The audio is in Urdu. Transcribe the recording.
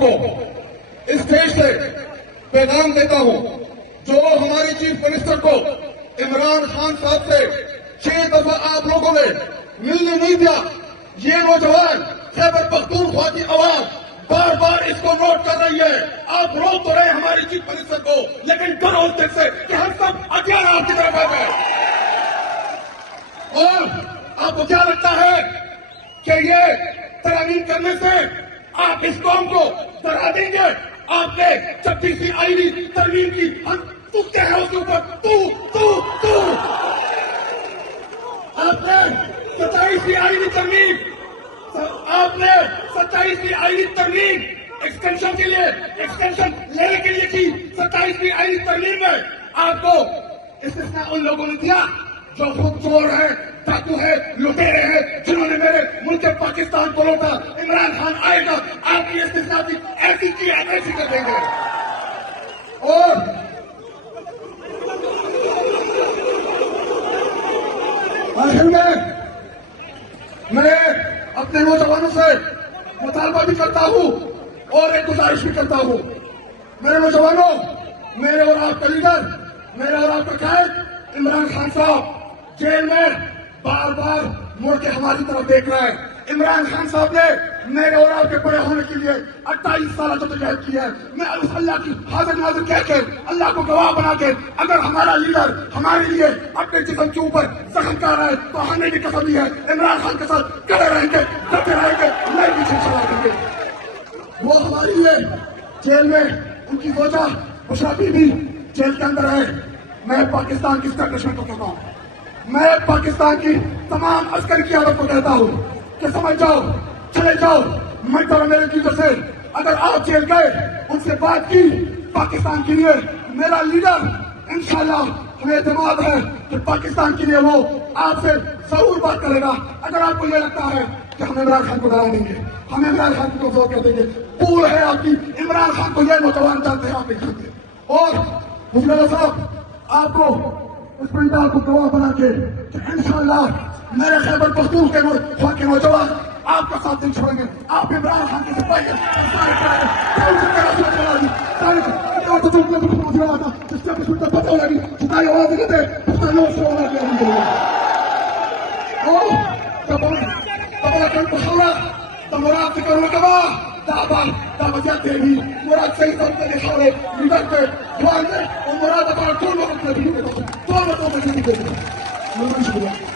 کو اسٹیج سے پیغام دیتا ہوں، جو ہماری چیف منسٹر کو عمران خان صاحب سے 6 دفعہ آپ لوگوں نے ملنے نہیں دیا، یہ نوجوان خیبر پختونخوا کی عوام بار بار اس کو نوٹ کر رہی ہے۔ آپ روک تو رہے ہماری چیف منسٹر کو، لیکن ڈرو اس دن سے کہ ہم سب اکیلا آپ کی طرف آ گئے۔ اور آپ کو کیا لگتا ہے کہ یہ ترمیم کرنے سے آپ اس قوم کو ڈرا دیں گے؟ آپ نے 26ویں آئینی ترمیم کی، ہم ٹوٹتے ہیں اس کے اوپر، آپ نے 27ویں آئینی ترمیم، آپ نے 27ویں آئینی ترمیم ایکسٹینشن کے لیے، ایکسٹینشن لینے کے لیے کی 27ویں آئینی ترمیم میں آپ کو استثناء ان لوگوں نے دیا جو خود چور ہیں، ڈاکو ہے، لٹیرے ہیں، جنہوں نے میرے ملک پاکستان کو لوٹا۔ عمران خان آئے گا، آپ کی استثناء بھی ایسی کی ایسی کر دیں گے۔ اور آخر میں اپنے نوجوانوں سے مطالبہ بھی کرتا ہوں اور ایک گزارش بھی کرتا ہوں، میرے نوجوانوں، میرے اور آپ کا لیڈر، میرے اور آپ کا قائد عمران خان صاحب جیل میں بار بار مڑ کے ہماری طرف دیکھ رہے ہیں۔ عمران خان صاحب نے میرے اور آپ کے بڑے ہونے کے لیے 28 سالہ جدوجہد کی ہے۔ میں اللہ کی حاضر ناظر کہہ کے، اللہ کو گواہ بنا کے، اگر ہمارا لیڈر ہمارے لیے اپنے جسم کے اوپر زخم کر رہا ہے تو ہمیں بھی قسم دی ہے عمران خان کے ساتھ کڑے رہیں گے، ڈٹے رہیں گے، نہیں پیچھے چلا دیں گے۔ وہ ہمارے لیے جیل میں ان کی وجہ بشرا بی بی جیل کے اندر ہے۔ میں پاکستان کی اسٹیبلشمنٹ کو کہتا ہوں، میں پاکستان کی تمام عسکری قیادت کو کہتا ہوں کہ سمجھ جاؤ، چلے جاؤ، میں تو میرے چیزوں سے اگر آپ جیل گئے، ان سے بات کی پاکستان کے لیے، میرا لیڈر انشاءاللہ ہمیں اعتماد ہے کہ پاکستان کے لیے وہ آپ سے ضرور بات کرے گا۔ اگر آپ کو یہ لگتا ہے کہ ہم عمران خان کو ڈرا دیں گے، ہم عمران خان کو کمزور کر دیں گے، پور ہے آپ کی، عمران خان کو یہ نوجوان جانتے ہیں، آپ نہیں جانتے۔ اور مجھے صاحب آپ کو اس پرنٹال کو گواہ بنا کے کہ انشاءاللہ میرے خیبر پختونخوا کے نوجوان آپ کا ساتھ نہیں چھوڑیں گے۔ آپ عمران خان کے سپاہی ہیں، مراد صحیح طریقے سے کھاڑے لیڈر پہ دعا دے اور مراد اپنا 2 لوگوں کو بھی دے دو، 2 لوگوں کو بھی دے دو۔ شکریہ۔